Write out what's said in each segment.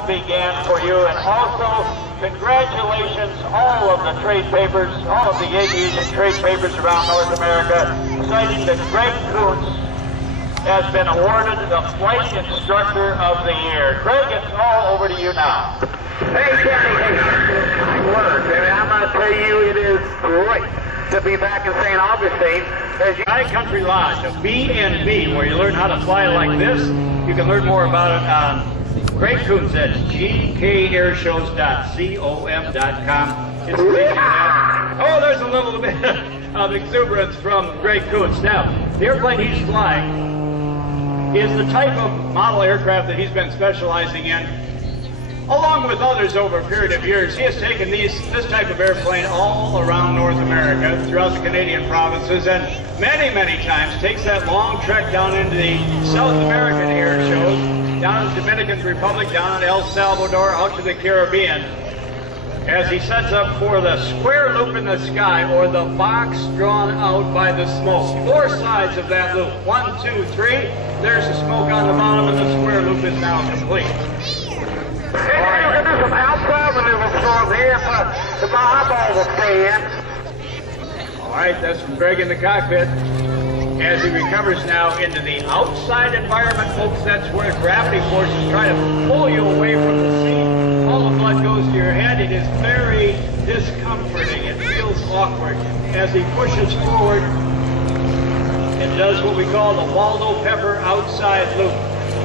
began for you, and also congratulations all of the trade papers, all of the aviation trade papers around North America, citing that Greg Koontz has been awarded the Flight Instructor of the Year. Greg, it's all over to you now. Hey, Kenny, kind words, and I'm going to tell you it is great to be back in St. Augustine. High Country Lodge, a B&B, where you learn how to fly like this. You can learn more about it on Greg Koontz at gkairshows.com. It's amazing. Oh, there's a little bit of exuberance from Greg Koontz. Now, the airplane he's flying is the type of model aircraft that he's been specializing in. Along with others over a period of years, he has taken this type of airplane all around North America, throughout the Canadian provinces, and many times takes that long trek down into the South American air shows, down in the Dominican Republic, down in El Salvador, out to the Caribbean, as he sets up for the square loop in the sky, or the box drawn out by the smoke. 4 sides of that loop. 1, 2, 3. There's the smoke on the bottom, and the square loop is now complete. Hey, we're going to do some outside maneuvers for here if my eyeball will stay in. All right, that's from Greg in the cockpit. As he recovers now into the outside environment, folks, that's where gravity forces try to pull you away from the seat. All the blood goes to your head. It is very discomforting. It feels awkward. As he pushes forward, it does what we call the Waldo Pepper outside loop,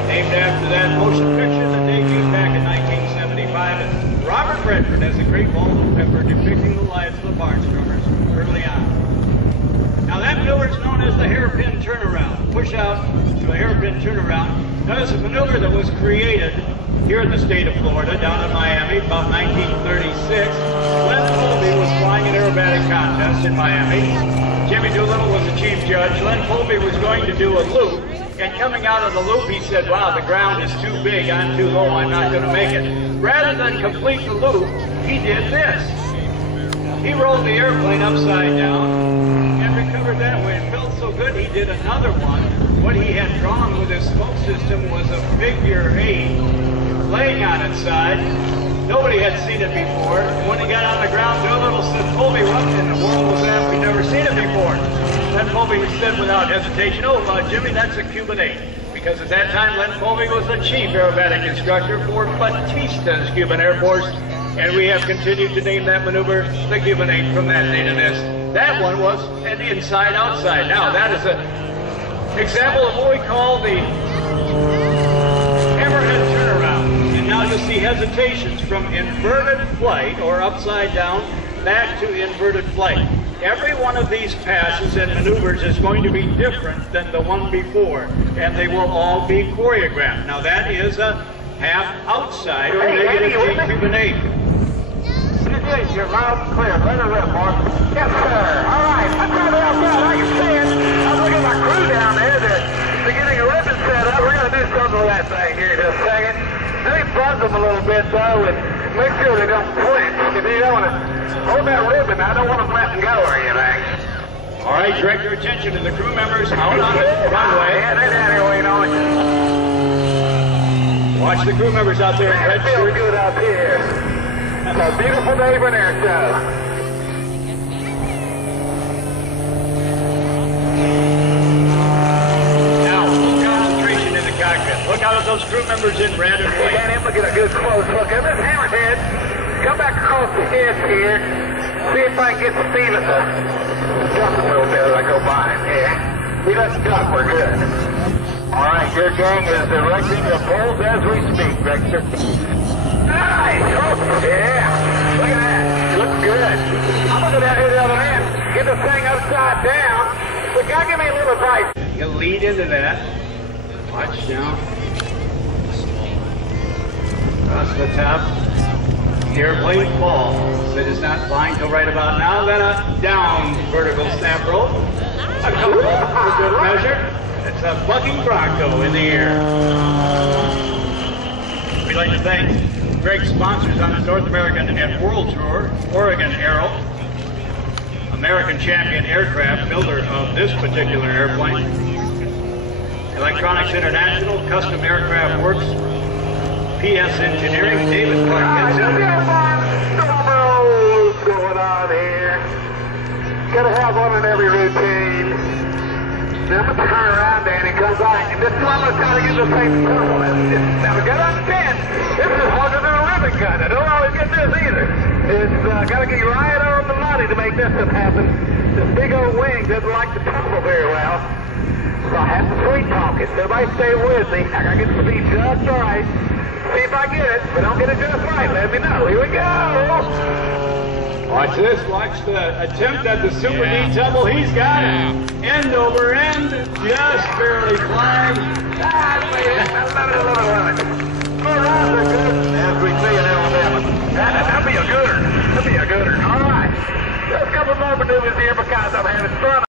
named after that motion picture that debuted back in 1975. And Robert Redford has a great Waldo Pepper depicting the lives of the barnstormers early on. Now that maneuver is known as the hairpin turnaround. Push out to a hairpin turnaround. Now this is a maneuver that was created here in the state of Florida, down in Miami, about 1936. Len Colby was flying an aerobatic contest in Miami. Jimmy Doolittle was the chief judge. Len Colby was going to do a loop, and coming out of the loop, he said, wow, the ground is too big, I'm too low, I'm not going to make it. Rather than complete the loop, he did this. He rolled the airplane upside down and recovered that way. It felt so good, he did another one. What he had drawn with his smoke system was a figure 8 laying on its side. Nobody had seen it before. When he got on the ground, Doolittle said, Colby, what in the world was that? We've never seen it before. Then Colby said without hesitation, oh, Jimmy, that's a Cuban 8. Because at that time, Len Colby was the chief aerobatic instructor for Batista's Cuban Air Force. And we have continued to name that maneuver the Cuban 8 from that day to this. That one was an inside-outside. Now, that is an example of what we call the hammerhead turnaround. And now you'll see hesitations from inverted flight, or upside down, back to inverted flight. Every one of these passes and maneuvers is going to be different than the one before, and they will all be choreographed. Now that is a half outside, or negative J Cuban 8. You're loud and clear. Let her rip, boy. Yes, sir. All right. I'm trying to help out. I can see it. I'm looking at my crew down there. They're getting a ribbon set up. We're going to do something with that thing here in just a second. Let me buzz them a little bit, though, and make sure they don't flinch. If you don't want to hold that ribbon, I don't want them letting go or anything. All right, direct your attention to the crew members out on the runway. Yeah, they're down here waiting on it. Watch the crew members out there in red shirts. It feels shirts. good out here. It's a beautiful day for an air show. Now, full concentration in the cockpit. Look out at those crew members in red and white. Get him to get a good close look at this hammerhead. Come back across the edge here. See if I can get Steven to jump a little bit as I go by him here. He doesn't duck, we're good. All right, your gang is directing the poles as we speak, Victor. Nice! Oh, yeah! Look at that. You look good. I'm going to go down here to the other end. Get the thing upside down. But God, give me a little advice. You'll lead into that. Watch now. Across the top. The airplane falls. It is not flying till right about now. Then a down vertical snap roll. A couple for good measure. It's a bucking Bronco in the air. We'd like to thank Greg's sponsors on the North American and World Tour, Oregon Aero, American Champion Aircraft, builder of this particular airplane, Electronics International, Custom Aircraft Works, PS Engineering, David Clark. What's going on here? Gotta have one in every routine. Then I'm gonna turn around, Danny, comes on, and this time I'm gonna try to get the same trouble. Now we gotta understand, this is harder than a ribbon cut. I don't always get this either. It's gotta get right on the money to make this stuff happen. This big old wing doesn't like to tumble very well. So I have to sweet talk it. Everybody stay with me. I gotta get the speed just right. See if I get it. If I don't get it just right, let me know. Here we go. Watch this. Watch the attempt at the Super D tumble. He's got it. End over end. Just barely flying. Love it. All right, as we say in Alabama. That'll be a gooder. That'll be a gooder. All right. There's a couple more maneuvers here because I'm having fun.